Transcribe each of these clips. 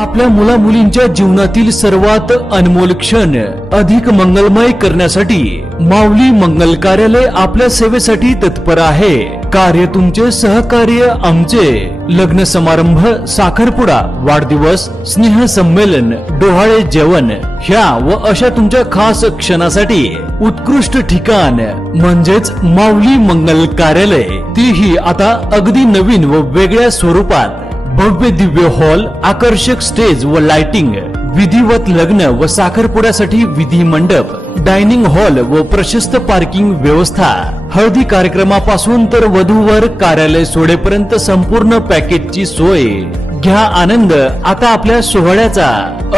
आपल्या मुला मुलींच्या जीवनातील सर्वात अनमोल क्षण अधिक मंगलमय करण्यासाठी माऊली मंगल कार्यालय आपल्या सेवेसाठी तत्पर आहे। कार्य तुमचे, सहकार्य आमचे। लग्न समारंभ, साखरपुडा, वाढदिवस, स्नेह संमेलन, डोहाळे जेवण ह्या व अशा तुमच्या खास क्षणासाठी उत्कृष्ट ठिकाण म्हणजेच माऊली मंगल कार्यालय, तीही आता अगदी नवीन व वेगळ्या स्वरूपात। भव्य दिव्य हॉल, आकर्षक स्टेज व लाइटिंग, विधिवत लग्न व साखरपुड्यासाठी विधी मंडप, डायनिंग हॉल व प्रशस्त पार्किंग व्यवस्था, हळदी कार्यक्रमापासून तर वधूवर कार्यालय सोडेपर्यंत संपूर्ण पॅकेजची सोय। घ्या आनंद आता आपल्या सोहळ्याचा।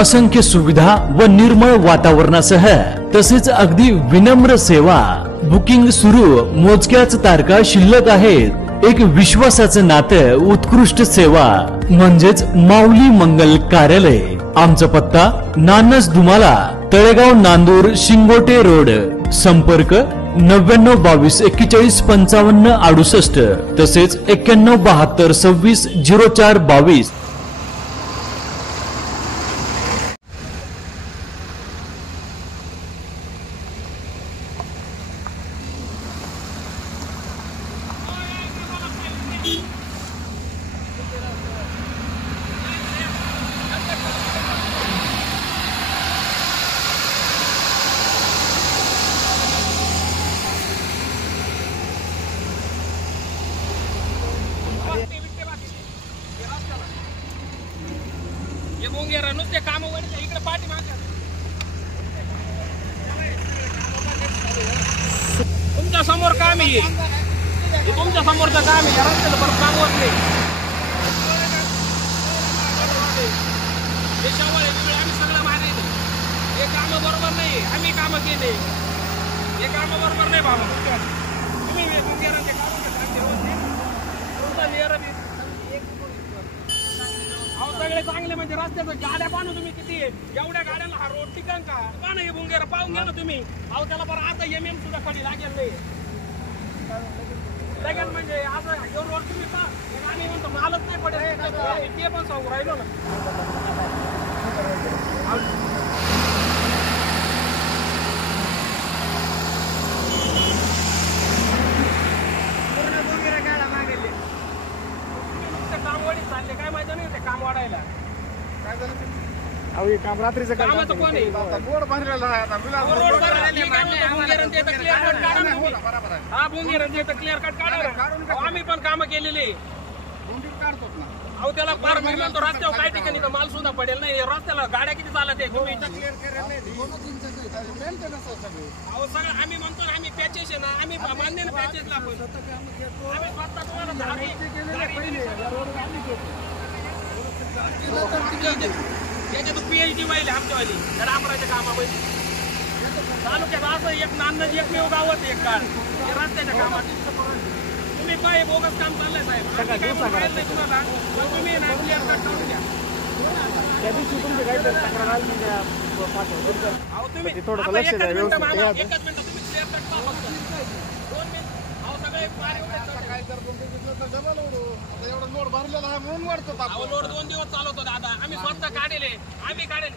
असंख्य सुविधा व निर्मळ वातावरणासह तसेच अगदी विनम्र सेवा। बुकिंग सुरू, मोजक्याच तारखा शिल्लक आहेत। एक विश्वासाचं नातं, उत्कृष्ट सेवा म्हणजेच माऊली मंगल कार्यालय। आमचा पत्ता नानस धुमाला, तळेगाव, नांदूर, शिंगोटे रोड। संपर्क 99 22 41 55 68 तसेच 91 72 26 04 22। नुसते काम इकडे पाठी मागा। तुमच्या समोर काम आहे, तुमच्या समोरचं काम आहे। रस्त्याला परत काम होत नाही। आम्ही सगळं मारायचं, हे काम बरोबर नाही। आम्ही काम केले, हे काम बरोबर नाही बाबा। तुम्ही मुंगेरांचे काम सगळे चांगले म्हणजे रस्त्याचं गाड्या पाहून तुम्ही किती एवढ्या गाड्यांना हा रोड टिकाण का पाहणं? हे बुंगेरा पाहून घ्या ना तुम्ही। अहो त्याला बरं आता MM सुद्धा कधी लागेल नाही लागेल म्हणजे असं एवढं रोड तुम्ही पहा। आणि म्हणतो मालच नाही पडेल ते पण सांगू राहिलो ना। पूर्ण बुंगेरा गाड्या मागेले काम वाढीत चालले, काय माहिती नाही ते काम वाढायला काय झालं। अहो हे काम रात्रीचं कामाचं कोण आहे? रोड बांधलेला आहे आता रोड बनवलेले बुंगेरन ते क्लिअर कट काढा ना। हा बुंगेरन ते क्लिअर कट काढा। आम्ही पण काम केलेले काढतो ना। अहो त्याला पार म्हणतो रस्त्यावर काही ठिकाणी तर माल सुद्धा पडेल नाही। रस्त्याला गाड्या किती चालत आहे तुम्ही क्लिअर करेल नाही। अहो सगळं आम्ही म्हणतो ना, आम्ही पॅचेस आहे ना, आम्ही मान्य ना पॅचेसला आपण आम्ही स्वतः तुम्हाला त्याच्यात PhD व्हायला आमच्यावाली रामराच्या कामामध्ये तालुक्यात असं एक नांदच एकमेव गावात एक काळ रस्त्याच्या कामात तुम्ही काय बोगस काम चाललंय साहेब। नाही तुम्हाला तुम्ही ना क्लिअर कट करून द्या। त्या दिवशी तुमचे काही तक्रार आली अहो तुम्ही थोडं लक्ष द्या व्यवस्थित। एकच मिनिट तुम्ही क्लिअर कट करा फक्त 2 मिनिट। अहो सगळे पार काय करतो डबल एवढा लोड भरलेला आहे म्हणून वाढतो। अहो लोड 2 दिवस चालवतो दादा, आम्ही स्वतः काढले, आम्ही काढले।